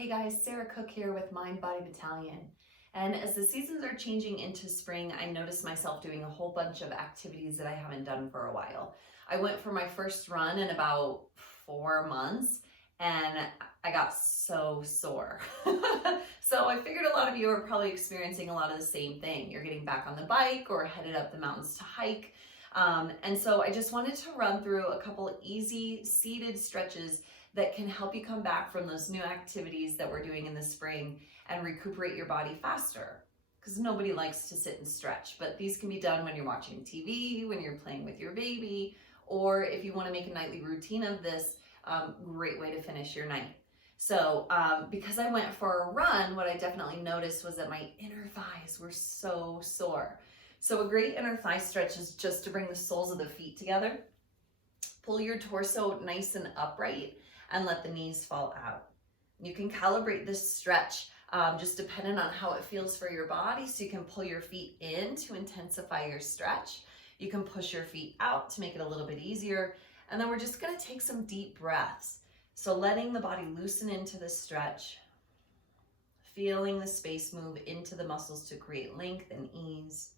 Hey guys, Sarah Cook here with Mind Body Battalion. And as the seasons are changing into spring, I noticed myself doing a whole bunch of activities that I haven't done for a while. I went for my first run in about 4 months and I got so sore. So I figured a lot of you are probably experiencing a lot of the same thing. You're getting back on the bike or headed up the mountains to hike. And so I just wanted to run through a couple easy seated stretches that can help you come back from those new activities that we're doing in the spring and recuperate your body faster. Because nobody likes to sit and stretch, but these can be done when you're watching TV, when you're playing with your baby, or if you want to make a nightly routine of this, great way to finish your night. So because I went for a run, what I definitely noticed was that my inner thighs were so sore. So a great inner thigh stretch is just to bring the soles of the feet together. Pull your torso nice and upright and let the knees fall out. You can calibrate this stretch just depending on how it feels for your body. So you can pull your feet in to intensify your stretch. You can push your feet out to make it a little bit easier. And then we're just gonna take some deep breaths. So letting the body loosen into the stretch, feeling the space move into the muscles to create length and ease,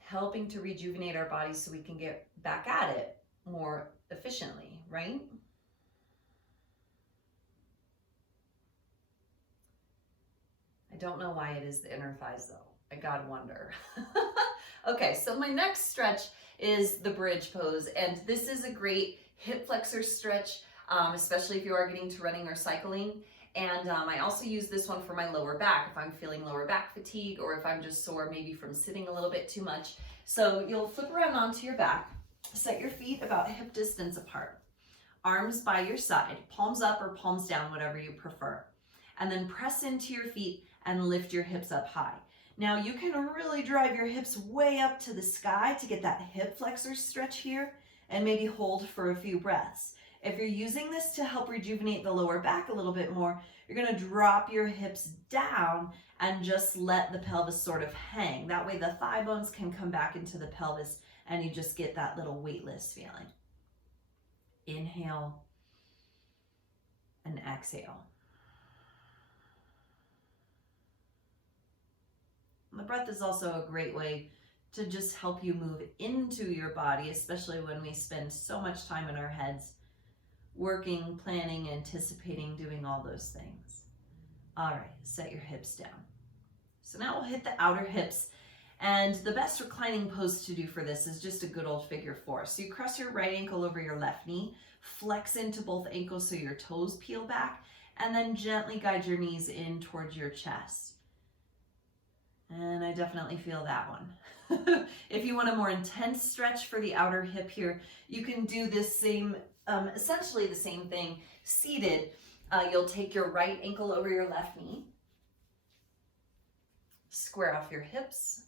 helping to rejuvenate our bodies so we can get back at it more efficiently, right? I don't know why it is the inner thighs though. I gotta wonder. Okay, so my next stretch is the bridge pose, and this is a great hip flexor stretch, especially if you are getting to running or cycling. And I also use this one for my lower back if I'm feeling lower back fatigue or if I'm just sore maybe from sitting a little bit too much. So you'll flip around onto your back, set your feet about hip distance apart, arms by your side, palms up or palms down, whatever you prefer. And then press into your feet and lift your hips up high. Now you can really drive your hips way up to the sky to get that hip flexor stretch here and maybe hold for a few breaths. If you're using this to help rejuvenate the lower back a little bit more, you're gonna drop your hips down and just let the pelvis sort of hang. That way the thigh bones can come back into the pelvis and you just get that little weightless feeling. Inhale and exhale. The breath is also a great way to just help you move into your body, especially when we spend so much time in our heads working, planning, anticipating, doing all those things. All right, set your hips down. So now we'll hit the outer hips, and the best reclining pose to do for this is just a good old figure four. So you cross your right ankle over your left knee, flex into both ankles so your toes peel back, and then gently guide your knees in towards your chest. And I definitely feel that one. If you want a more intense stretch for the outer hip here, you can do this same, essentially the same thing, seated. You'll take your right ankle over your left knee, square off your hips,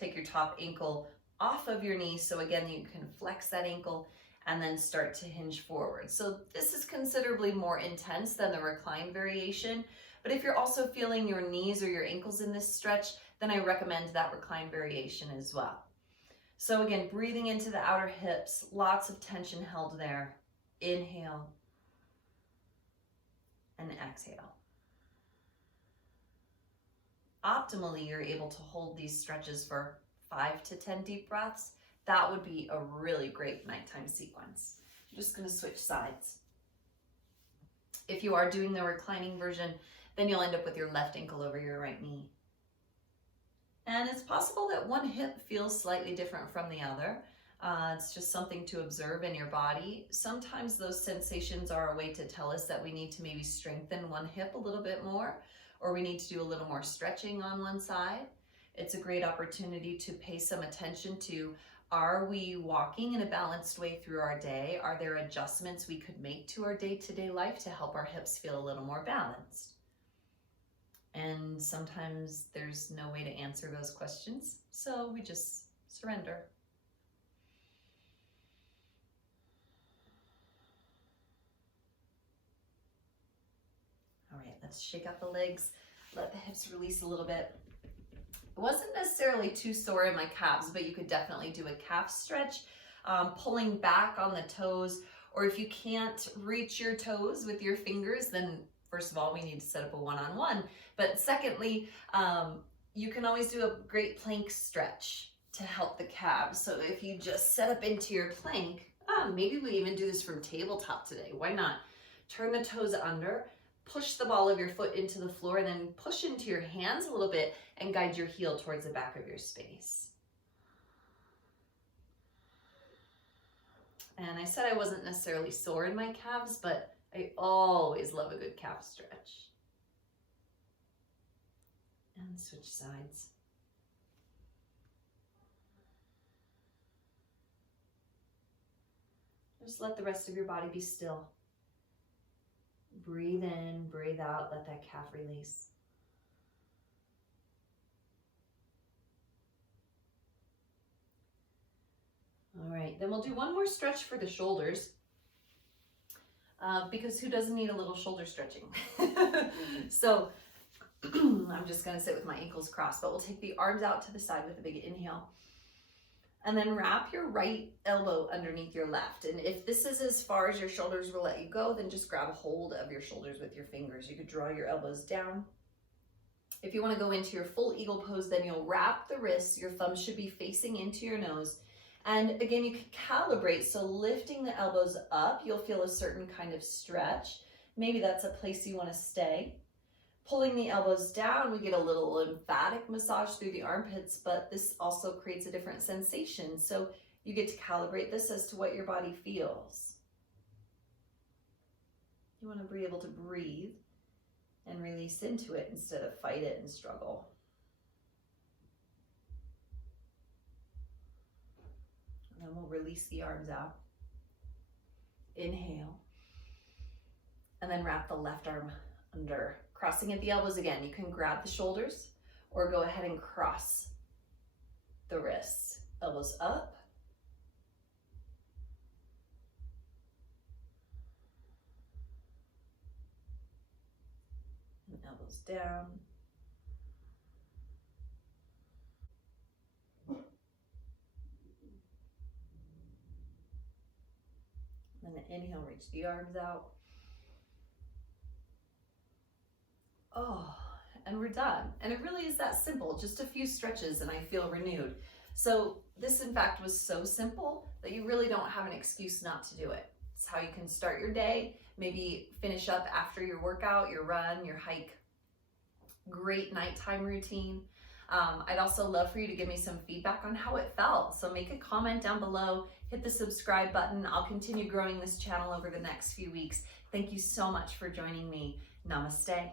take your top ankle off of your knee. So again, you can flex that ankle and then start to hinge forward. So this is considerably more intense than the recline variation. But if you're also feeling your knees or your ankles in this stretch, then I recommend that recline variation as well. So again, breathing into the outer hips, lots of tension held there. Inhale and exhale. Optimally, you're able to hold these stretches for 5 to 10 deep breaths. That would be a really great nighttime sequence. I'm just gonna switch sides. If you are doing the reclining version, then you'll end up with your left ankle over your right knee. And it's possible that one hip feels slightly different from the other. It's just something to observe in your body. Sometimes those sensations are a way to tell us that we need to maybe strengthen one hip a little bit more, or we need to do a little more stretching on one side. It's a great opportunity to pay some attention to, are we walking in a balanced way through our day? Are there adjustments we could make to our day-to-day life to help our hips feel a little more balanced? And sometimes there's no way to answer those questions, so we just surrender. All right, let's shake out the legs, let the hips release a little bit. It wasn't necessarily too sore in my calves, but you could definitely do a calf stretch, pulling back on the toes Or if you can't reach your toes with your fingers, then first of all, we need to set up a one-on-one. But secondly, you can always do a great plank stretch to help the calves. So if you just set up into your plank, maybe we even do this from tabletop today. Why not? Turn the toes under, push the ball of your foot into the floor, and then push into your hands a little bit and guide your heel towards the back of your space. And I said I wasn't necessarily sore in my calves, but I always love a good calf stretch. And switch sides. Just let the rest of your body be still. Breathe in, breathe out, let that calf release. All right, then we'll do one more stretch for the shoulders, because who doesn't need a little shoulder stretching? So I'm just gonna sit with my ankles crossed, but we'll take the arms out to the side with a big inhale. And then wrap your right elbow underneath your left. And if this is as far as your shoulders will let you go, then just grab a hold of your shoulders with your fingers. You could draw your elbows down. If you want to go into your full eagle pose, then you'll wrap the wrists. Your thumbs should be facing into your nose. And again, you can calibrate. So lifting the elbows up, you'll feel a certain kind of stretch. Maybe that's a place you want to stay. Pulling the elbows down, we get a little lymphatic massage through the armpits, but this also creates a different sensation. So you get to calibrate this as to what your body feels. You want to be able to breathe and release into it instead of fight it and struggle. And then we'll release the arms out. Inhale. And then wrap the left arm under. Crossing at the elbows again. You can grab the shoulders or go ahead and cross the wrists. Elbows up. And elbows down. And then inhale, reach the arms out. Oh, and we're done. And it really is that simple, just a few stretches and I feel renewed. So this in fact was so simple that you really don't have an excuse not to do it. It's how you can start your day, maybe finish up after your workout, your run, your hike. Great nighttime routine. I'd also love for you to give me some feedback on how it felt. So make a comment down below, hit the subscribe button. I'll continue growing this channel over the next few weeks. Thank you so much for joining me. Namaste.